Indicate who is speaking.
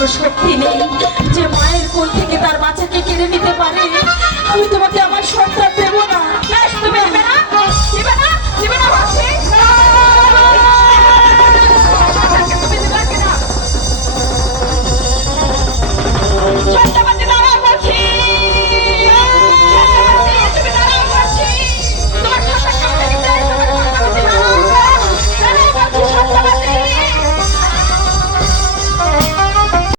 Speaker 1: কোনো শক্তি নেই যে মায়ের কোল থেকে তার বাচ্চাকে কেড়ে নিতে পারে। আমি তোমাকে আমার সন্তান